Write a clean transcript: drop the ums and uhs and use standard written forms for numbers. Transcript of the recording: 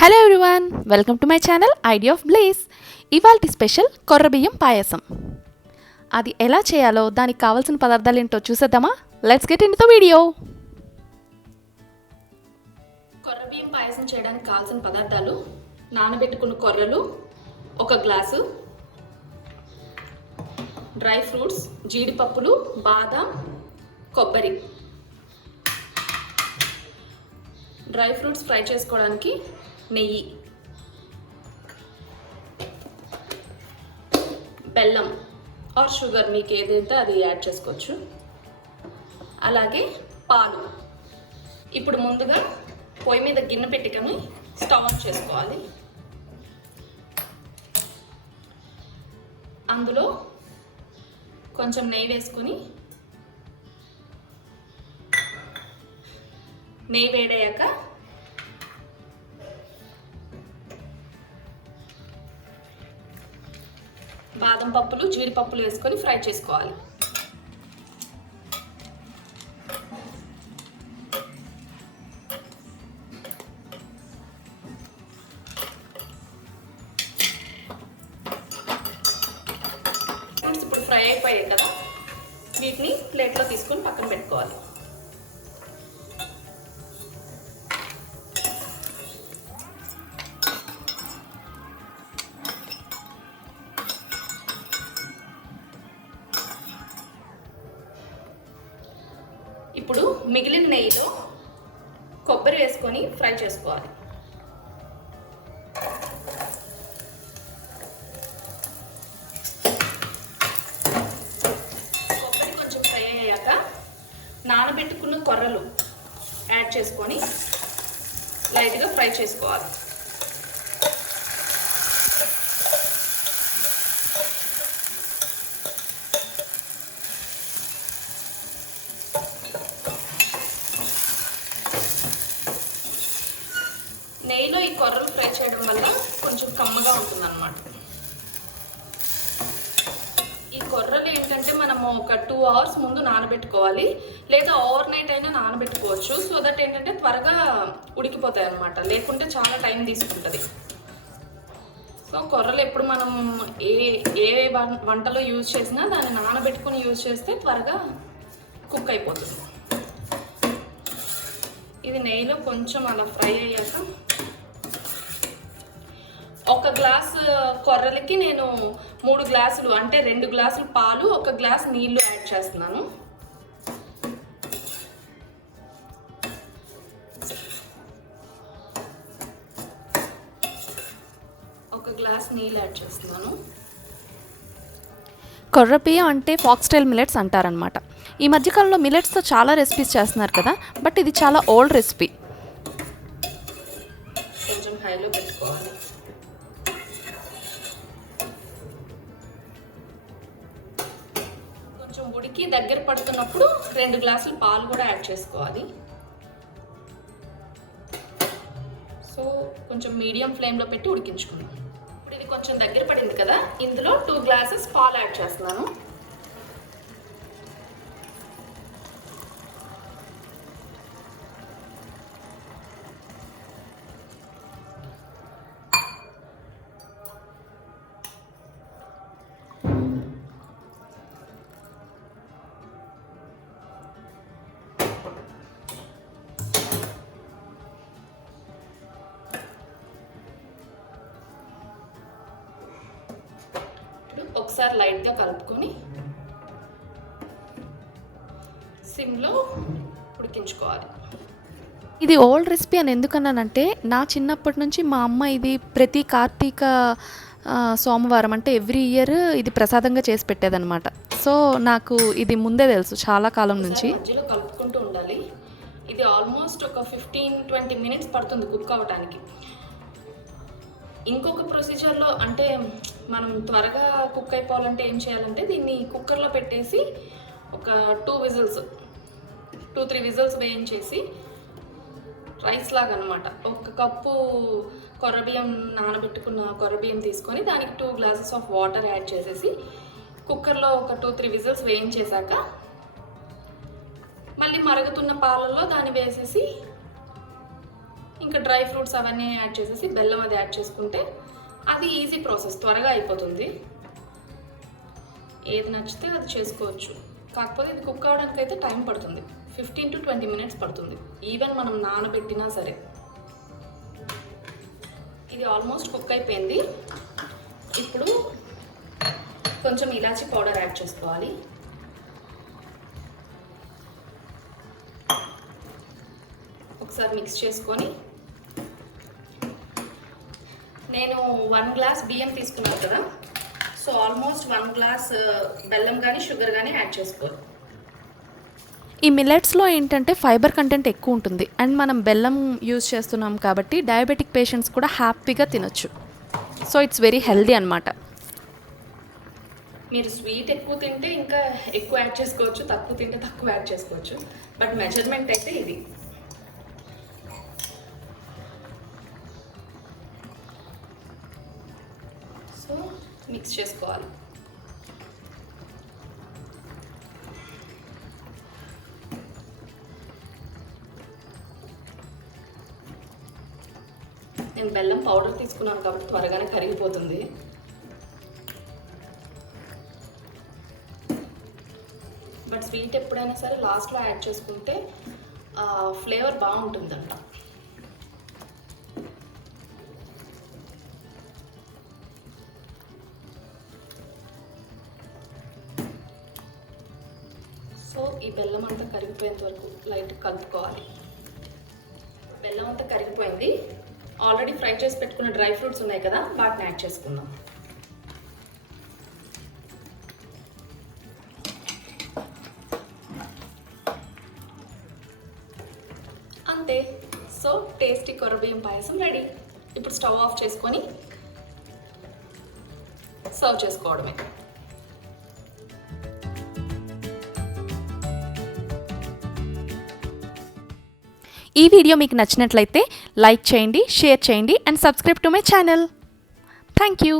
Hello everyone, welcome to my channel idea of blaze. ఇవాల్టి special కొర్రబియ్యం పాయసం. అది ఎలా చేయాలో దానికి కావాల్సిన పదార్థాలు ఏంటో చూసేద్దామా? Let's get into the video. కొర్రబియ్యం పాయసం చేయడానికి కావాల్సిన పదార్థాలు: నానబెట్టుకున్న కొర్రలు 1 గ్లాసు, డ్రై ఫ్రూట్స్ జీడిపప్పులు, బాదం, కొబ్బరి. డ్రై ఫ్రూట్స్ ఫ్రై చేసుకోవడానికి నెయ్యి, బెల్లం ఆర్ షుగర్ మీకు ఏదైతే అది యాడ్ చేసుకోవచ్చు, అలాగే పాలు. ఇప్పుడు ముందుగా పొయ్యి మీద గిన్నె పెట్టుకొని స్టవ్ ఆన్ చేసుకోవాలి. అందులో కొంచెం నెయ్యి వేసుకొని, నెయ్యి వేడయ్యాక బాదం పప్పులు జీడిపప్పులు వేసుకొని ఫ్రై చేసుకోవాలి. ఇప్పుడు ఫ్రై అయిపోయాయి కదా, వీటిని ప్లేట్లో తీసుకొని పక్కన పెట్టుకోవాలి. ఇప్పుడు మిగిలిన నెయ్యిలో కొబ్బరి వేసుకొని ఫ్రై చేసుకోవాలి. కొబ్బరి కొంచెం ఫ్రై అయ్యాక నానబెట్టుకున్న కొర్రలు యాడ్ చేసుకొని లైట్గా ఫ్రై చేసుకోవాలి. నెయ్యిలో ఈ కొర్రలు ఫ్రై చేయడం వల్ల కొంచెం కమ్మగా ఉంటుందన్నమాట. ఈ కొర్రలు ఏంటంటే మనము ఒక 2 అవర్స్ ముందు నానబెట్టుకోవాలి, లేదా ఓవర్ నైట్ అయినా నానబెట్టుకోవచ్చు. సో దట్ ఏంటంటే త్వరగా ఉడికిపోతాయి అన్నమాట, లేకుంటే చాలా టైం తీసుకుంటుంది. సో కొర్రలు ఎప్పుడు మనం ఏ వంటలో యూజ్ చేసినా దాన్ని నానబెట్టుకుని యూజ్ చేస్తే త్వరగా కుక్ అయిపోతుంది. ఇది నెయ్యిలో కొంచెం అలా ఫ్రై అయ్యాక 1 గ్లాసు కొర్రలకి నేను 3 గ్లాసులు అంటే 2 గ్లాసులు పాలు, 1 గ్లాస్ నీళ్లు యాడ్ చేస్తున్నాను. కొర్రబియ్యం అంటే ఫాక్స్టైల్ మిల్లెట్స్ అంటారనమాట. ఈ మధ్యకాలంలో మిల్లెట్స్తో చాలా రెసిపీస్ చేస్తున్నారు కదా, బట్ ఇది చాలా ఓల్డ్ రెసిపీ. కొంచెం హైలో పెట్టుకోవాలి. కొంచెం ఉడికి దగ్గర పడుతున్నప్పుడు 2 గ్లాసులు పాలు కూడా యాడ్ చేసుకోవాలి. సో కొంచెం మీడియం ఫ్లేమ్లో పెట్టి ఉడికించుకుందాం. ఇప్పుడు ఇది కొంచెం దగ్గర పడింది కదా, ఇందులో 2 గ్లాసెస్ పాలు యాడ్ చేస్తున్నాను. ఒకసారి లైట్గా కలుపుకొని సిమ్లో ఉడికించుకోవాలి. ఇది ఓల్డ్ రెసిపీ అని ఎందుకన్నానంటే, నా చిన్నప్పటి నుంచి మా అమ్మ ఇది ప్రతి కార్తీక సోమవారం అంటే ఎవ్రీ ఇయర్ ఇది ప్రసాదంగా చేసి పెట్టేదన్నమాట. సో నాకు ఇది ముందే తెలుసు చాలా కాలం నుంచి. మధ్యలో కలుపుకుంటూ ఉండాలి. ఇది ఆల్మోస్ట్ ఒక 15-20 మినిట్స్ పడుతుంది కుక్ అవ్వడానికి. ఇంకొక ప్రొసీజర్లో అంటే మనం త్వరగా కుక్ అయిపోవాలంటే ఏం చేయాలంటే, దీన్ని కుక్కర్లో పెట్టేసి ఒక 2-3 విజిల్స్ వేయించేసి రైస్ లాగా అనమాట. 1 కప్పు కొర్రబియ్యం, నానబెట్టుకున్న కొర్రబియ్యం తీసుకొని దానికి 2 గ్లాసెస్ ఆఫ్ వాటర్ యాడ్ చేసేసి కుక్కర్లో ఒక 2-3 విజిల్స్ వేయించేశాక మళ్ళీ మరుగుతున్న పాలల్లో దాన్ని వేసేసి ఇంకా డ్రై ఫ్రూట్స్ అవన్నీ యాడ్ చేసేసి బెల్లం అది యాడ్ చేసుకుంటే అది ఈజీ ప్రాసెస్, త్వరగా అయిపోతుంది. ఏది నచ్చితే అది చేసుకోవచ్చు. కాకపోతే ఇది కుక్ అవ్వడానికి అయితే టైం పడుతుంది, 15 to 20 minutes పడుతుంది, ఈవెన్ మనం నానబెట్టినా సరే. ఇది ఆల్మోస్ట్ కుక్ అయిపోయింది. ఇప్పుడు కొంచెం ఇలాచీ పౌడర్ యాడ్ చేసుకోవాలి. ఒకసారి మిక్స్ చేసుకొని, నేను 1 గ్లాస్ బియ్యం తీసుకున్నాను కదా, సో ఆల్మోస్ట్ 1 గ్లాస్ బెల్లం కానీ షుగర్ కానీ యాడ్ చేసుకోవాలి. ఈ మిల్లెట్స్లో ఏంటంటే ఫైబర్ కంటెంట్ ఎక్కువ ఉంటుంది అండ్ మనం బెల్లం యూజ్ చేస్తున్నాం కాబట్టి డయాబెటిక్ పేషెంట్స్ కూడా హ్యాపీగా తినొచ్చు. సో ఇట్స్ వెరీ హెల్దీ అనమాట. మీరు స్వీట్ ఎక్కువ తింటే ఇంకా ఎక్కువ యాడ్ చేసుకోవచ్చు, తక్కువ తింటే తక్కువ యాడ్ చేసుకోవచ్చు, బట్ మెజర్మెంట్ అయితే ఇది. సో మిక్స్ చేసుకోవాలి. నేను బెల్లం పౌడర్ తీసుకున్నాను కాబట్టి త్వరగానే కరిగిపోతుంది. బట్ స్వీట్ ఎప్పుడైనా సరే లాస్ట్లో యాడ్ చేసుకుంటే ఫ్లేవర్ బాగుంటుందంట. సో ఈ బెల్లం అంతా కరిగిపోయేంత వరకు లైట్ కలుపుకోవాలి. బెల్లం అంతా కరిగిపోయింది. ఆల్రెడీ ఫ్రై చేసి పెట్టుకున్న డ్రై ఫ్రూట్స్ ఉన్నాయి కదా, వాటిని యాడ్ చేసుకుందాం. అంతే. సో టేస్టీ కొర్రబియ్యం పాయసం రెడీ. ఇప్పుడు స్టవ్ ఆఫ్ చేసుకొని సర్వ్ చేసుకోవడమే. ఈ వీడియో మీకు నచ్చినట్లయితే లైక్ చేయండి, షేర్ చేయండి and subscribe to my channel. Thank you.